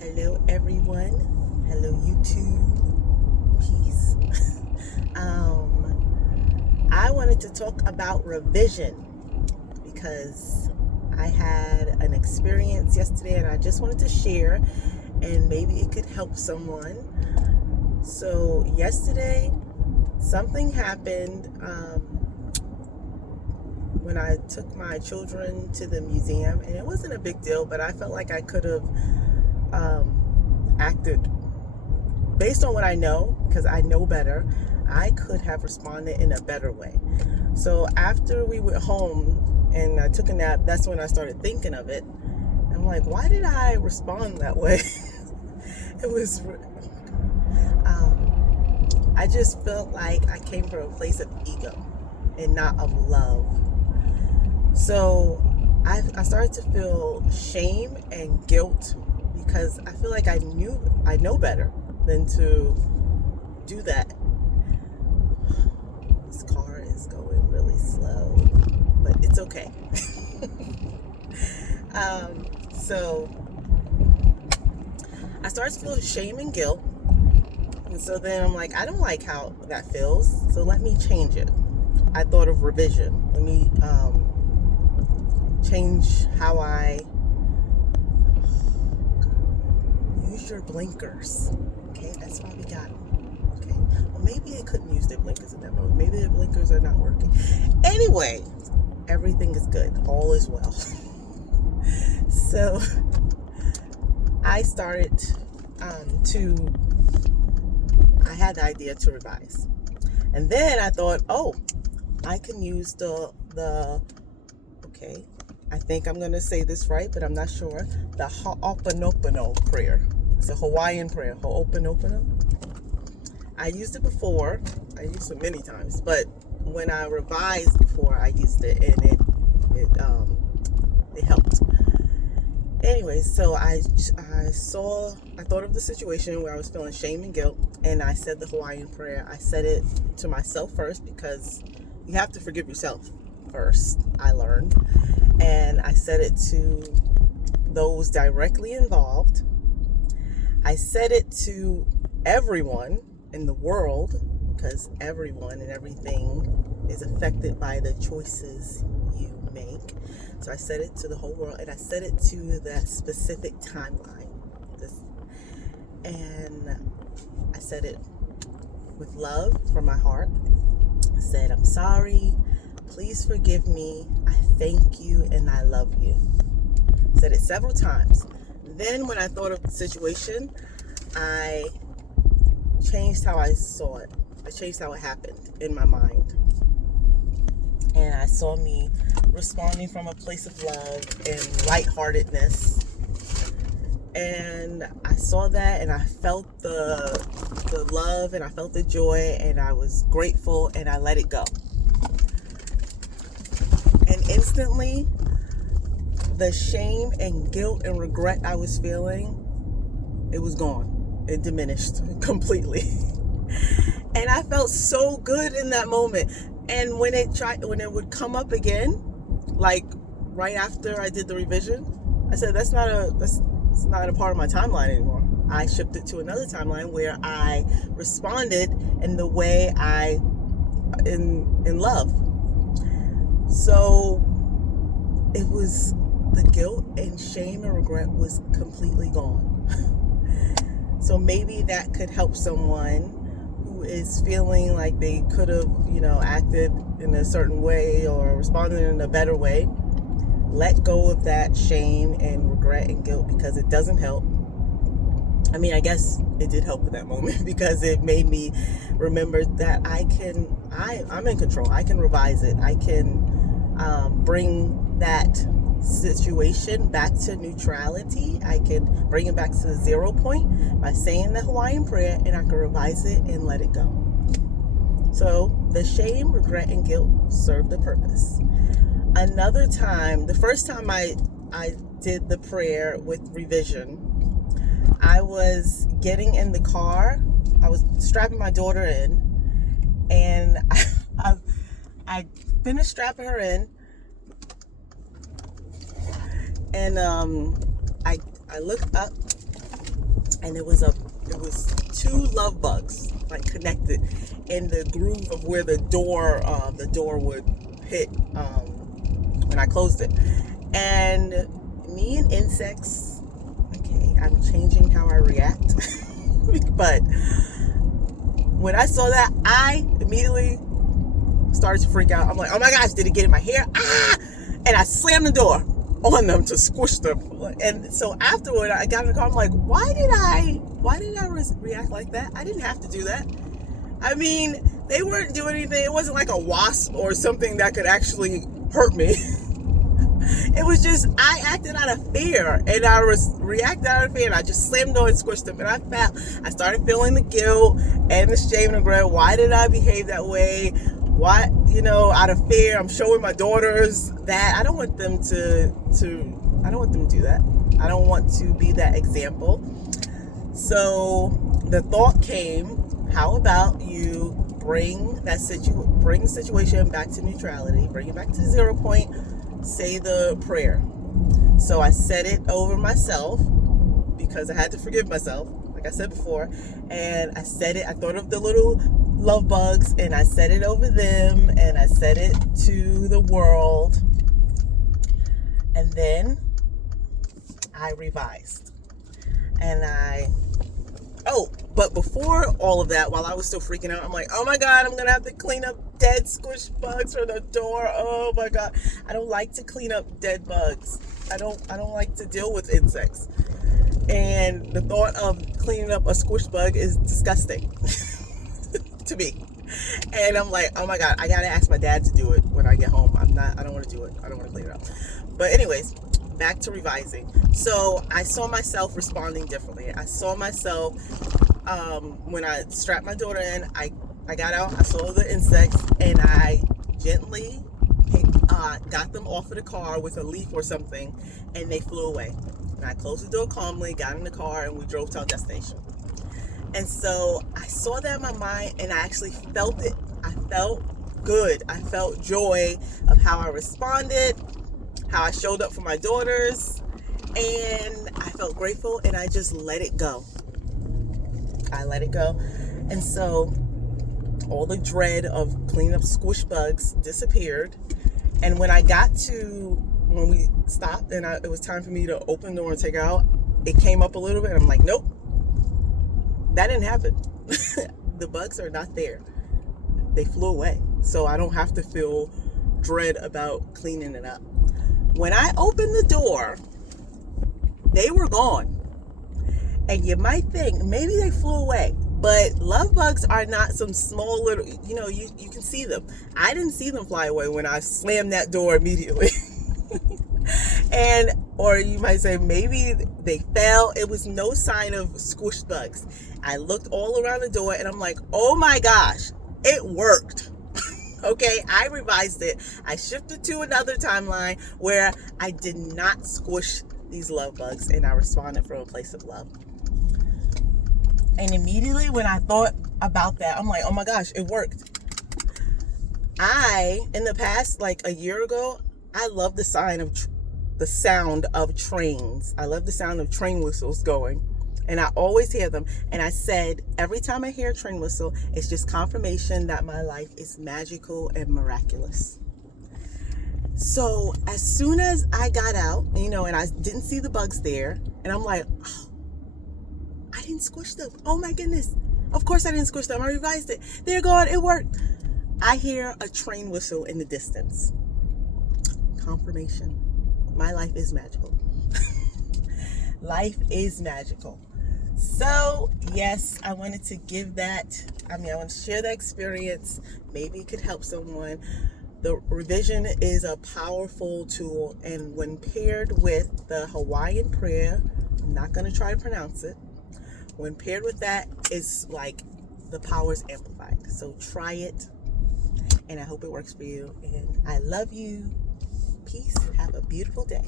Hello everyone. Hello YouTube. Peace. I wanted to talk about revision because I had an experience yesterday and I just wanted to share and maybe it could help someone. So yesterday something happened when I took my children to the museum, and it wasn't a big deal, but I felt like I could have acted based on what I know, because I know better. I could have responded in a better way. So after we went home and I took a nap, that's when I started thinking of it. I'm like, why did I respond that way? It was I just felt like I came from a place of ego and not of love. So I started to feel shame and guilt because I feel like I know better than to do that. This car is going really slow, but it's okay. So I started to feel shame and guilt. And so then I'm like, I don't like how that feels, so let me change it. I thought of revision. Let me change how I use your blinkers. Okay, that's why we got them. Okay, well, maybe they couldn't use their blinkers at that moment. Maybe their blinkers are not working. Anyway, everything is good. All is well. So I started I had the idea to revise. And then I thought, I can use the okay, I think I'm going to say this right, but I'm not sure. The Ho'oponopono prayer. It's a Hawaiian prayer, Ho'oponopono. I used it before. I used it many times, but when I revised before, I used it and it helped. Anyway, so I thought of the situation where I was feeling shame and guilt, and I said the Hawaiian prayer. I said it to myself first because you have to forgive yourself first, I learned. And I said it to those directly involved. I said it to everyone in the world, because everyone and everything is affected by the choices you make. So I said it to the whole world, and I said it to that specific timeline. And I said it with love from my heart. I said, I'm sorry. Please forgive me. I thank you and I love you. I said it several times. Then when I thought of the situation, I changed how I saw it. I changed how it happened in my mind. And I saw me responding from a place of love and lightheartedness. And I saw that and I felt the love and I felt the joy and I was grateful and I let it go. And instantly, the shame and guilt and regret I was feeling, it was gone. It diminished completely. And I felt so good in that moment. And when it would come up again, like right after I did the revision, I said, that's not a part of my timeline anymore. I shifted to another timeline where I responded in the way in love. So it was the guilt and shame and regret was completely gone. So maybe that could help someone who is feeling like they could have, acted in a certain way or responded in a better way. Let go of that shame and regret and guilt because it doesn't help. I mean, I guess it did help in that moment because it made me remember that I'm in control. I can revise it. I can bring that situation back to neutrality. I can bring it back to the 0 point by saying the Hawaiian prayer, and I can revise it and let it go. So the shame, regret, and guilt serve the purpose. Another time, the first time I did the prayer with revision, I was getting in the car. I was strapping my daughter in, and I finished strapping her in, and I looked up and it was two love bugs like connected in the groove of where the door would hit when I closed it. And me and insects, okay, I'm changing how I react. But when I saw that, I immediately started to freak out. I'm like, oh my gosh, did it get in my hair? Ah! And I slammed the door on them to squish them. And so afterward, I got in the car. I'm like, why did I react like that? I didn't have to do that. I mean, they weren't doing anything. It wasn't like a wasp or something that could actually hurt me. It was just, I acted out of fear, and I reacted out of fear, and I just slammed on and squished them, and I started feeling the guilt and the shame and regret. Why did I behave that way? Why, out of fear, I'm showing my daughters that I don't want them to do that. I don't want to be that example. So the thought came, how about you bring the situation back to neutrality, bring it back to the 0 point, say the prayer. So I said it over myself because I had to forgive myself, like I said before, and I thought of the little love bugs, and I said it over them, and I said it to the world, and then I revised. But before all of that, while I was still freaking out, I'm like, oh my God, I'm gonna have to clean up dead squish bugs from the door. Oh my God, I don't like to clean up dead bugs. I don't like to deal with insects, and the thought of cleaning up a squish bug is disgusting to me. And I'm like, oh my God, I gotta ask my dad to do it when I get home. I don't want to do it. I don't want to clean it up. But anyways, back to revising. So I saw myself responding differently. I saw myself when I strapped my daughter in. I got out, I saw the insects, and I gently got them off of the car with a leaf or something, and they flew away. And I closed the door calmly, got in the car, and we drove to our destination. And so I saw that in my mind, and I actually felt it. I felt good. I felt joy of how I responded, how I showed up for my daughters, and I felt grateful, and I just let it go. I let it go. And so all the dread of cleaning up squish bugs disappeared. And when we stopped and it was time for me to open the door and take it out, it came up a little bit, and I'm like, nope, that didn't happen. The bugs are not there. They flew away. So I don't have to feel dread about cleaning it up. When I opened the door, they were gone. And you might think maybe they flew away, but love bugs are not some small little, you can see them. I didn't see them fly away when I slammed that door immediately. Or you might say maybe they fell. It was no sign of squished bugs. I looked all around the door, and I'm like, oh my gosh, it worked. Okay, I revised it. I shifted to another timeline where I did not squish these love bugs, and I responded from a place of love. And immediately when I thought about that, I'm like, oh my gosh, it worked. In the past, like a year ago, I love the sound of trains. I love the sound of train whistles going. And I always hear them. And I said, every time I hear a train whistle, it's just confirmation that my life is magical and miraculous. So as soon as I got out, and I didn't see the bugs there, and I'm like, oh, I didn't squish them. Oh my goodness. Of course I didn't squish them. I revised it. They're gone. It worked. I hear a train whistle in the distance. Confirmation. My life is magical. Life is magical. So, yes, I wanted to give that. I want to share that experience. Maybe it could help someone. The revision is a powerful tool, and when paired with the Hawaiian prayer, I'm not going to try to pronounce it. When paired with that, it's like the power is amplified. So try it, and I hope it works for you. And I love you. Peace. Have a beautiful day.